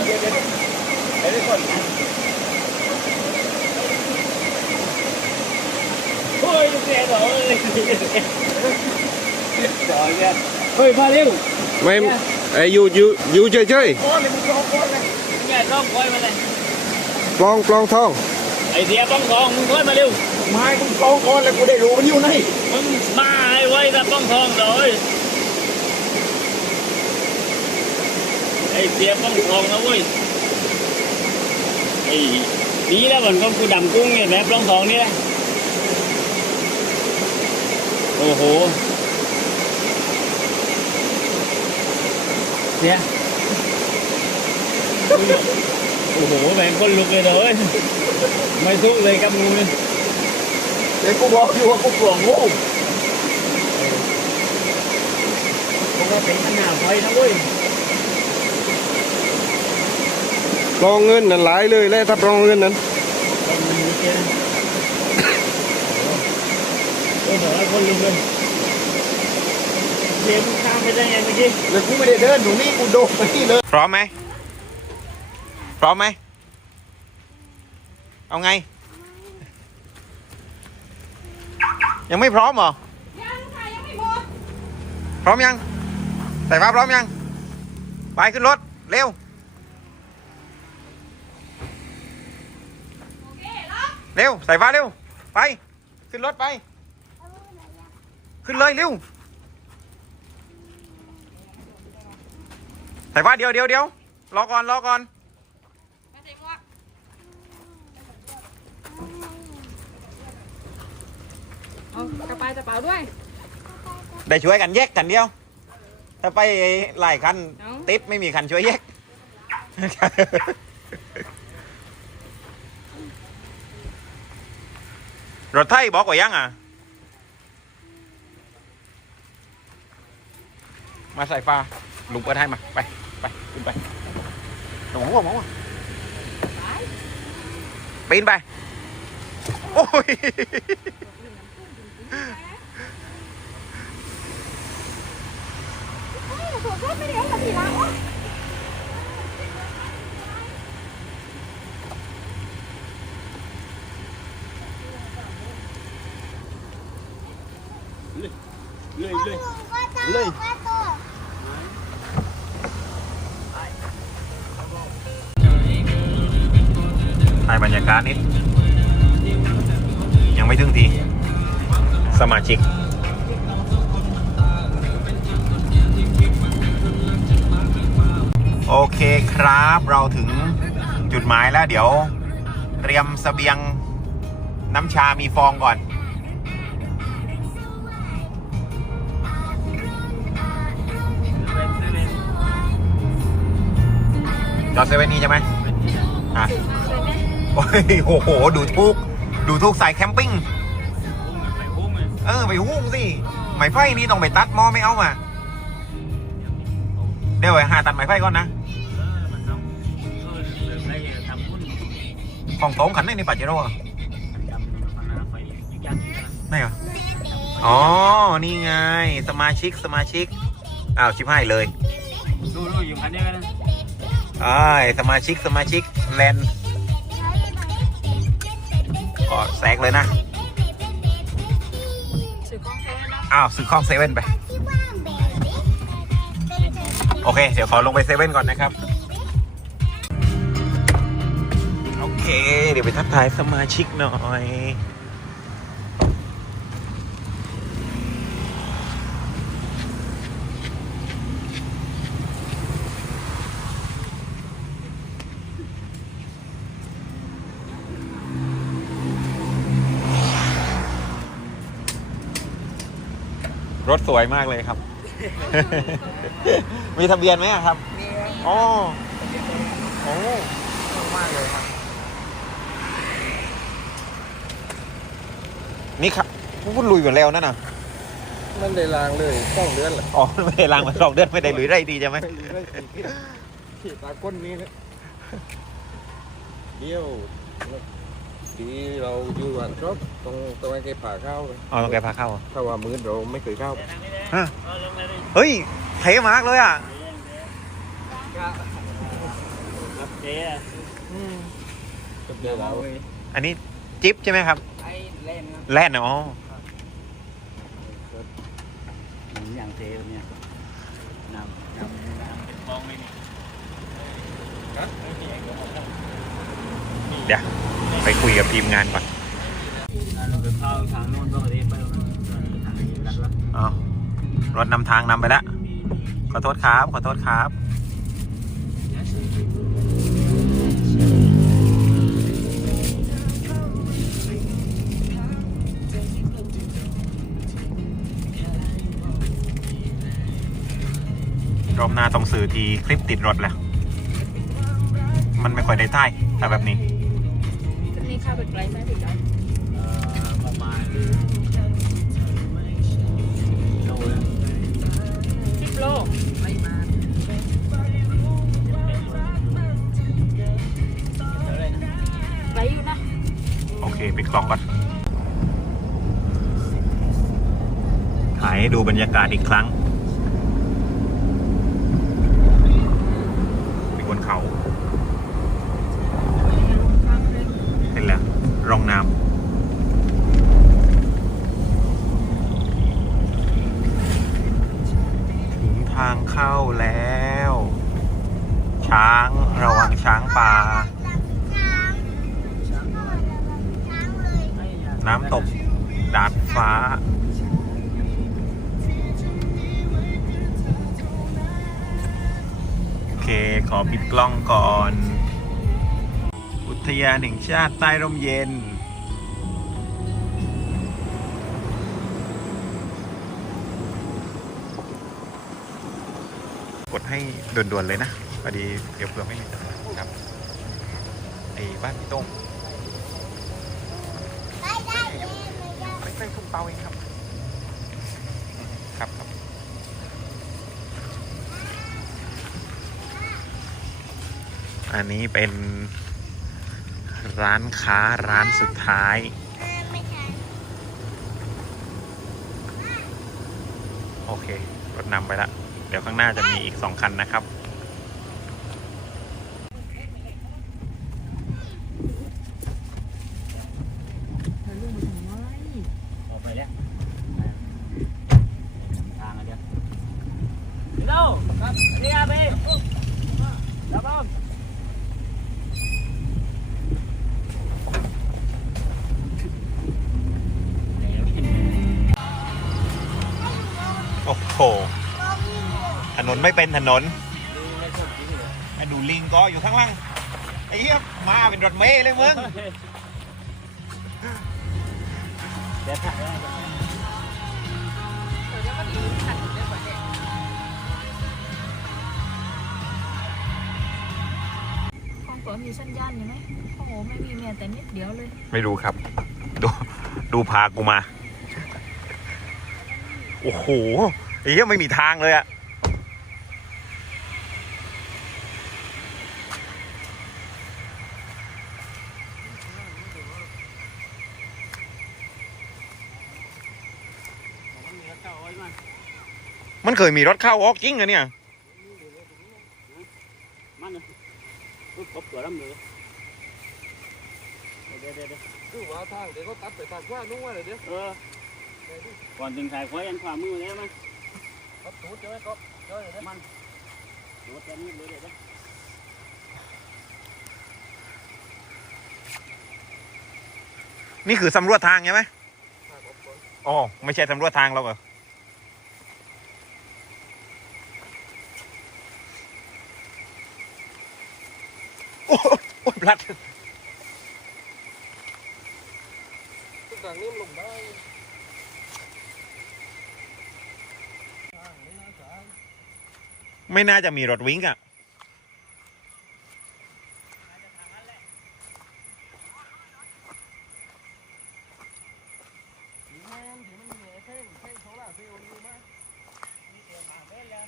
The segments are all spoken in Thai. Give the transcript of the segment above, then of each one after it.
เดี๋ยวเดี๋ยวเดี๋ยวเดี๋ยวก่อนโอ้ยลูกแกเหรอเอ้ยจอยแกเฮ้ยมาเร็ว ไม่ไอ้อยู่อยู่อยู่เฉย ก้อนเลยมึงร้องก้อนเลยแกร้องก้อยมาเลย ๆปลองปลองทอง ไอเดียป้องทองมึงก้อยมาเร็วไม้มึงร้องก้อนเลยกูได้รู้มันอยู่ไหนมึงมาไอ้ไว้แบบป้อ ไอเสียป้องทองนะเว้ยไอ้ดีแล้วมันก็กูดำกุ้งเนี่ยแบบป้องทองนี่แหละโอ้โหเนี่ยโอ้โหแม่งคนลุกเลยเลยไม่ทุกเลยกับงูเนี่ยเดี๋ยวกูบอกอยู่ว่ากูกลัวงูผมก็เป็นขนาดไฟนะเว้ย ปลองเงินนั่นหลายเลยแหละถ้าปลองเงินนั้นคนมันลุกเลยนะโอ้โหคนลุกเลยเดี๋ยวมึงข้ามไปได้ไงเมื่อกี้แล้วกูไม่ได้เดินตรงนี้กูโดดไปนี่เลยพร้อมไหมพร้อมไหมเอาไง ยังไม่พร้อมเหรอยังค่ะยังไม่หมดพร้อมยังใส่ฟ้าพร้อมยังไปขึ้นรถเร็ว เร็วใส่ฟ้าเร็ว ไป ขึ้นรถไป ขึ้นเลยเร็วใส่ฟ้าเดียวเดียวเดียวรอก่อนรอก่อนมาใส่หมวกเอากระเป๋าจะเป๋าด้วย ได้ช่วยกันแยกกันเดียว ถ้าไปหลายคันเอ้าติดไม่มีคันช่วยแยก รถไทยบอกว่ายังอะ มาใส่ฟ้าลุงเปิดให้มา ไป ไปขึ้นไปหนูหัวหมอปีนไป โอ้ยถูกรถไม่ได้ ชิก โอเคครับเราถึงจุดหมายแล้วเดี๋ยว เตรียมสเสบียงน้ำชามีฟองก่อน จอดเซเว่นนี้ใช่ไหมอะโอ้ยโอ้โห ดูทุก ดูทุกสายแคมปิ้งไปหุ้ม เออไปหุ้มสิไม้ไฟนี่ต้องไปตัดหมอไม่เอามาเดี๋ยวไปหาตัดไม้ไฟก่อนนะเออมันต้องเออเดี๋ยวไหนของโต้งขันในนี่ปัจจุบันอะจำมันนะไหนเหรออ๋อ นี่ไง สมาชิกสมาชิก อ้าว ชิบหายเลย ดูดูอยู่คันเดียวกันนะอ้สมาชิกสมาชิกแลนก็แซกเลยนะ อ้าวซื้อข้องเซเว่นไป โอเค เดี๋ยวขอลงไปเซเว่นก่อนนะครับ โอเค เดี๋ยวไปทักทายสมาชิกหน่อย รถสวยมากเลยครับ มีทะเบียนไหมอะครับอ๋อโอ้มากเลยครับ นี่ครับพูดลุยหมดแล้วนั่นน่ะ มันได้ลางเลยต้องเดือนแหละอ๋อ ไม่ได้ล้างมาสองเดือนไม่ได้ลุยไรดีใช่ไหมไม่ได้ขี่ขี่ตาก้นนี้นะเดียว ที่เราอยู่วันครบตรงตรงไอ้แกผ่าเข้าเลยอ๋อต้องแกพาเข้าเหรอถ้าว่ามือเราไม่เคยเข้าเดี๋ยวทางนี้เลยฮะเออลงเลยดิเฮ้ยเท่มากเลยอะกเจ๊อะกับเดี๋ยวเราอันนี้จิ๊บใช่ไหมครับ ไอ้เล่นนะแล่นอ๋ออย่างเจ๊แบบเนี้ยนำนำนำเป็นฟองเลยนี่เดี๋ยวไปคุยกับทีมงานก่อนเราไปเข้าท ไปตรงนั้นตอนนี้ทานี้รัดละอ๋อรถนำทางนำไปแล้วขอโทษครับ ขอโทษครับ รอบหน้าต้องสื่อทีคลิปติดรถแล้วมันไม่ค่อยได้ท่ายถ้าแบบนี้ เข้าไปไกลไหมถึงแล้วเอ่อประมาณโลละสิบโลไปมาเท่าไหร่นะไกลอยู่นะ โอเคปิดกล่องก่อนถ่ายให้ดูบรรยากาศอีกครั้งมีบนเขาเห็นแล้ว ร่องน้ำถึงทางเข้าแล้ว ช้างระวังช้างป่า น้ำตก ดาดฟ้า โอเค ขอปิดกล้องก่อน ทยานแห่งชาติใต้ร่มเย็น กดให้ด่วนๆเลยนะพอดีเดี๋ยวเผื่อไม่มีครับไอ้บ้านพี่โต้งไม่เป็นทุ่งเตาเองครับ ครับครับอันนี้เป็น ร้านค้าร้านสุดท้าย โอเค รถนำไปละ เดี๋ยวข้างหน้าจะมีอีกสองคันนะครับ เธอเรื่องมันทำไม ออกไปแล้วทางอะไรเดียวพี่โต้ครับสวัสดีครับพี่ครับผม โอ้โห ถนนไม่เป็นถนนมาดูลิงก็อยู่ข้างล่าง ไอ้เหี้ยมาเป็นรถเมล์เลยมึงเดี๋ยวถ่ายตัวก่อนเนี่ยห้องเปิดมีสัญญาณอยู่ไหมโอ้โหไม่มีแม้แต่นิดเดียวเลย ไม่รู้ครับ ดูดูพากูมา โอ้โหไอ้เหี้ยไม่มีทางเลยอะมันเคยมีรถเข้าออกจริงเหรอเนี่ยมันนะปุ๊บตัวละมือเดี๋ยวเดี๋ยวเดี๋ยวคือว่าทางเดี๋ยวเขาตัดไปทางขวานู้นว่าเลยเดี๋ยวเออ ก่อนถึงสายไฟยันขวามือแล้วมันเขาตูดใช่ไหมก็เดี๋ยวเดี๋ยวมันโดดแค่นี้เลยเดี๋ยวเดี๋ยวนี่คือสำรวจทางใช่ไหมทางออกก่อนอ๋อไม่ใช่สำรวจทางเราเหรอโอ้โหโอ้ยพลัดทุกทางนี้มันลงได้ ไม่น่าจะมีรถวิ่งอะแม่นที่มันมีไอ้แท่งแท่งโซล่าร์เซลล์อยู่ไหมนี่เดี๋ยวมาเดินแล้ว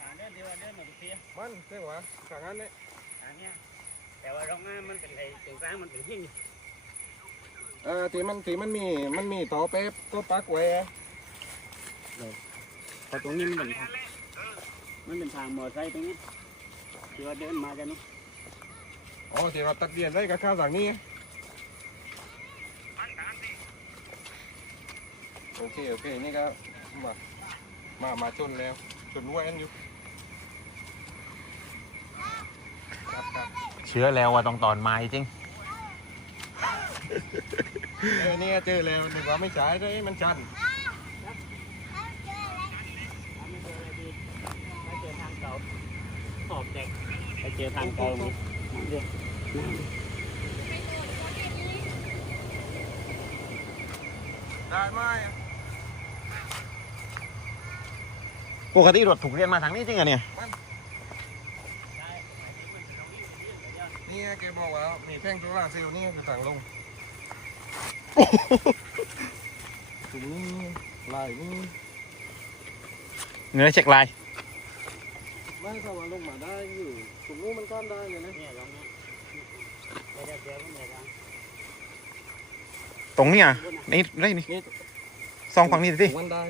อ่าเดินเดี๋ยวเดินมาดูเสียมันเรียกว่าทางนั้นเนี่ยอันเนี้ยแต่ว่าร่องน้ำมันเป็นไอ้ตรงกลางมันเป็นหินเอ่อที่มันที่มันมีมันมีต่อเป๊ปก็ปักไว้เพราะตรงนี้มันเป็นทาง มันเป็นทางมอเตอร์ไซค์ตรงนี้ที่ว่าเดินมากันนี่อ๋อที่เราตัดเรียนได้กับข้าวสั่งนี้โอเคโอเคนี่ก็มามามาจนแล้วจนแวนอยู่ครับครับเชื้อแล้วว่าต้องตอนไม้จริง เออเนี่ยเจอแล้วนึกว่าไม่ใช่เลยมันชัน ไปเจอทางเก่า ออกแดกไปเจอทางเก่านี่เดี๋ยวได้ไหมอะปกติรถถูกเรียนมาทางนี้จริงเหรอเนี่ยเนี่ยแกบอกว่ามีแท่งโซล่าร์เซลล์นี่คือทางลงตรงนี้ลายนี่เนื้อเช็คลาย ไม่ถ้าว่าลงมาได้อยู่ตรงนู้นมันก้อนได้เลยนะเนี่ยลองนะไปเดี๋ยวเดี๋ยวมันจะดังตรงเนี้อะนี่ไรนี่นี่ซองฝั่งนี้สิมันได้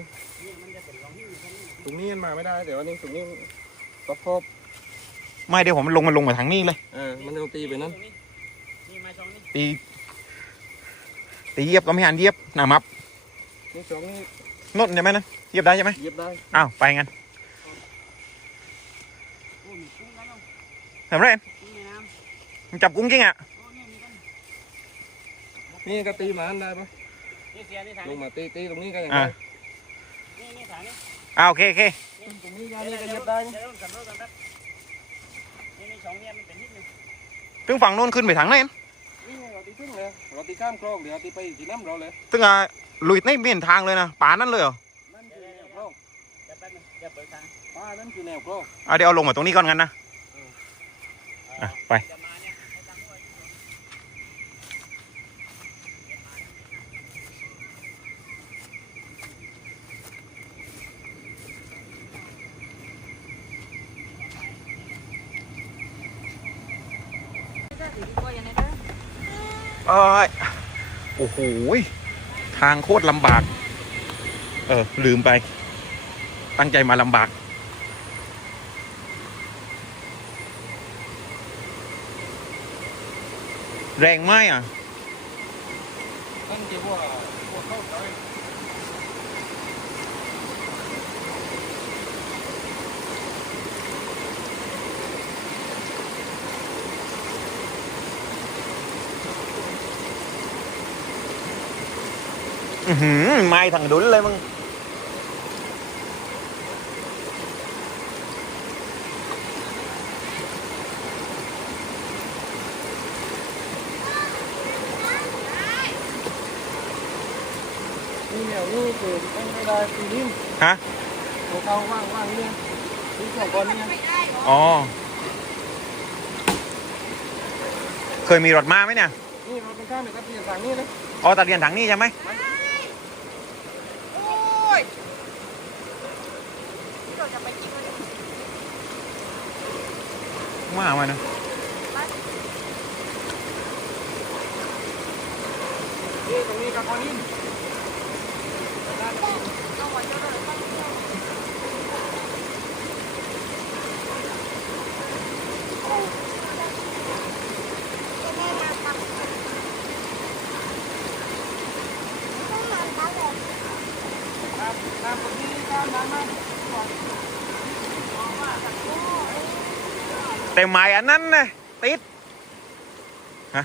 เนี่ยมันจะเป็นรองหิ้งกันนี่ตรงนี้มันมาไม่ได้เดี๋ยวอันนี้ตรงนี้ก็พบไม่เดี๋ยวผมมันลงมันลงมาทางนี้เลยเออมันจะตีไปนั้นนี่มาช่องนี้ตีตีเหยียบก็ไม่หันเหยียบหนามับนี่สองนี่นดใช่ไหมนะเหยียบได้ใช่ไหมเย็บได้อ้าวไปงั้น โอ้มีกุ้งกันเนาะ ทำไรกุ้งในน้มึงจับกุ้งจริงอะำโอ้เนี่ยมีกันนี่ก็ตีมาอันได้ปะนี่เสียนี่ฐานลงมาตีตีตรงนี้ก็ยังอ่าได้นี่นี่ฐานนี่อ้าวโอเคโอเคตรงนี้ยานี่ก็เย็บได้นะเดี๋ยวเราสำรวจกันแป๊บนี่นี่ช่องเนี่ยมันเป็นนิดนึงถึงฝั่งโน้นขึ้นไปทางไหนนนี่ไงเราตีขึ้นเลยเราตีข้ามคลองเดี๋ยวตีไปที่น้ำเราเลยถึงอะลุยไม่เปลี่ยนทางเลยนะป่านั่นเลยเหรอนั่นคือแนวคลองเดี๋ยวแป๊บนึงเดี๋ยวเปิดทางป้านั่นคือแนวคลองอะเดี๋ยวเอาลงมาตรงนี้ก่อนกันนะ อะ ไปจะมาเอ้ยโอ้โหทางโคตรลำบาก เออ ลืมไป ตั้งใจมาลำบาก แรงไหมอะนั่นคือว่าพวกเข้าใจอือหือไม้ถังดุนเลยมึง นี่แนวนี่คือไม่ไม่ได้ตีนิ่ม ฮะเราเข้าว่างว่างเนี่ยตีสองคนเนี่ยอ๋อ เคยมีรถมาไหมเนี่ย นี่เราเป็นข้ามไปตัดเปลี่ยนทางนี้นะอ๋อตัดเรียนถังนี้ใช่ไหมมามานะ นี่ตรงนี้กับคนนี้ ครับครับตรงนี้ครับน้ำมัน แต่ไม้อันนั้นนะติดฮะ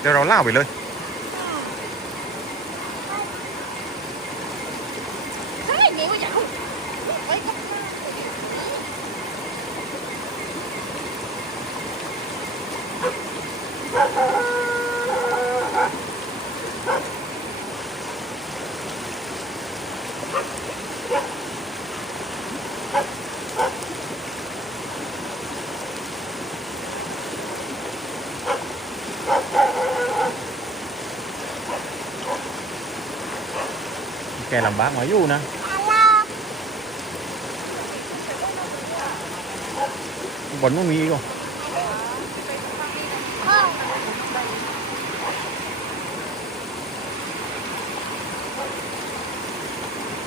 เดี๋ยวเราเล่าไปเลย กลำบากมาอยู่นะบนมันมีก็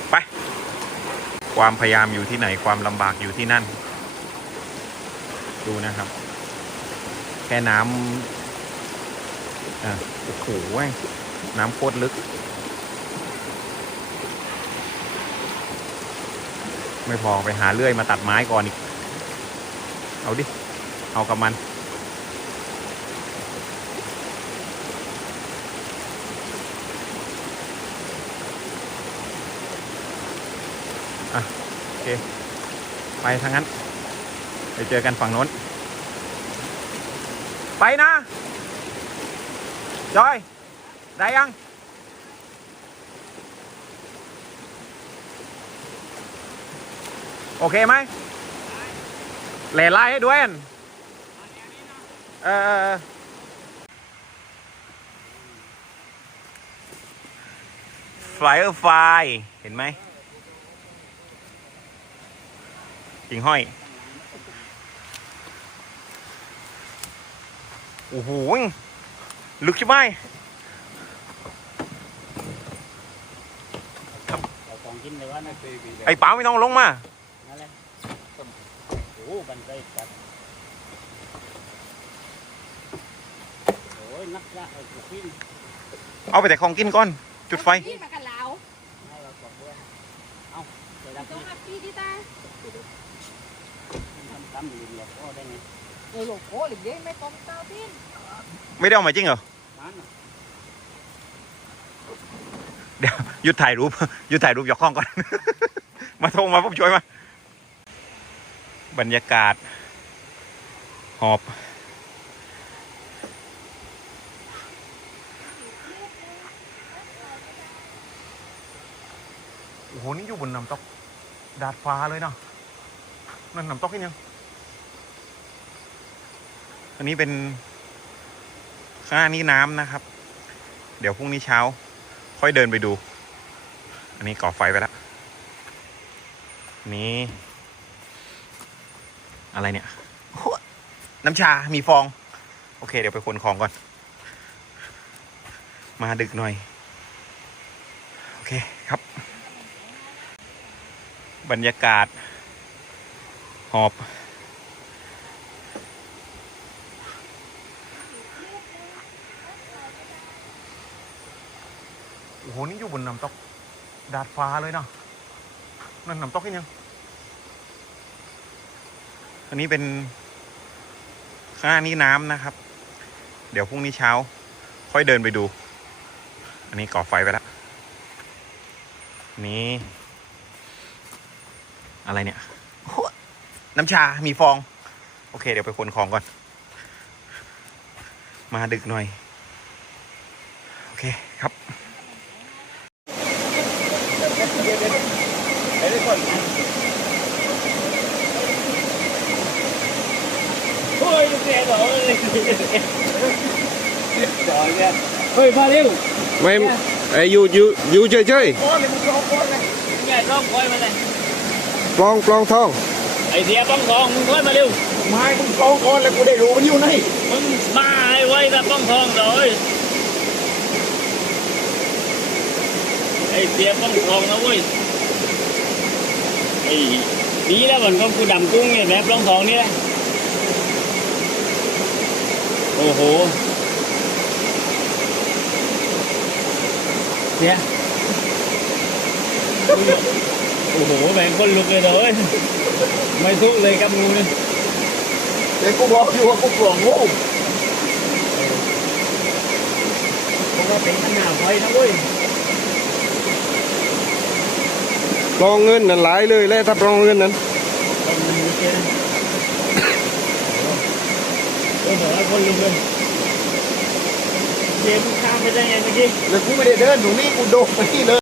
ไป ความพยายามอยู่ที่ไหนความลำบากอยู่ที่นั่น ดูนะครับ แค่น้ำอะโอ้โหน้ำโคตรลึก ไม่พอไปหาเลื่อยมาตัดไม้ก่อนอีก เอาดิ เอากับมัน อะ โอเค ไปทางนั้น ไปเจอกันฝั่งโน้น ไปนะ จอย ได้ยัง โอเคไหมแหล่ไล่ให้ด้วยอันเออไฟเออร์ไฟเห็นไหมกิ่งห้อย โอ้โห ลึกใช่ไหมเอาของกินเลยว่านะไอ้ป๋าไม่ต้องลงมานั่นแหละโอ้บันไดตัดโอ้ยนักละไอ้กูขึ้นเอาไปแต่ของกินก่อน จุดไฟ พี่มากันแล้วให้เราบอกด้วยเอาไปรับต้องที่ฮับพี่ที่ตาทำตำอยู่หลอกพ่อได้ไงเออโลโก้หรือเย้ไม่ตรงเต้าพี่ไม่ได้เอามาจริงเหรอ มันน่ะเดี๋ยวหยุดถ่ายรูป หยุดถ่ายรูปหยอกข้องก่อน มาโทรมาปุ๊บช่วยมา บรรยากาศ หอบ โอ้โห นี่อยู่บนน้ำตก ดาดฟ้าเลยเนาะนั่นน้ำตกที่ยังอันนี้เป็นข้างหน้านี้น้ำนะครับ เดี๋ยวพรุ่งนี้เช้า ค่อยเดินไปดู อันนี้ก่อไฟไปแล้ว นี่ อะไรเนี่ย น้ำชา มีฟอง โอเค เดี๋ยวไปคนของก่อน มาดึกหน่อย โอเคครับ บรรยากาศ หอบ โอ้โห นี่อยู่บนน้ำตก ดาดฟ้าเลยเนาะนั่นน้ำตกที่ยัง อันนี้เป็นข้างหน้านี้น้ำนะครับ เดี๋ยวพรุ่งนี้เช้า ค่อยเดินไปดู อันนี้ก่อไฟไปแล้วนี่ อะไรเนี่ย น้ำชา มีฟอง โอเค เดี๋ยวไปคนของก่อน มาดึกหน่อย โอเคครับโอ้ยลูกแกบอกเลยจอยเนี่ย เฮ้ยมาเร็วไม่ไอ้อยู่อยู่อยู่เฉยโอ้ยมึงร้องโอ้ยเลยเนี่ยร้องคอยมาเลยๆปลองปลองทองไอ้เสียป้องทองมึงคอยมาเร็วไม้มึงกองก่อนแล้วกูได้รู้มันอยู่ไหนมึงมาให้ไว้นะป้องทองเลยไอ้เสียป้องทองนะเว้ยไอ้ดีแล้วมันก็กูดำกุ้งเนี่ยแบบป้องทองนี่แหละ โอ้โหเสียโอ้โหแบ่งคนลุกเลยเด้อไม่ทุกเลยกับงูเนี่ยเดี๋ยวกูบอกอยู่ว่ากูกลัวงูผมว่าเป็นขนาดไฟนะเว้ยปลองเงินนั่นหลายเลยแหละถ้าปลองเงินนั้น เป็นมือเจ้โอ้โหคนลุกเลยเจมข้ามไปได้ไงเมื่อกี้แล้วกูไม่ได้เดินตรงนี้กูโดดไปที่เลย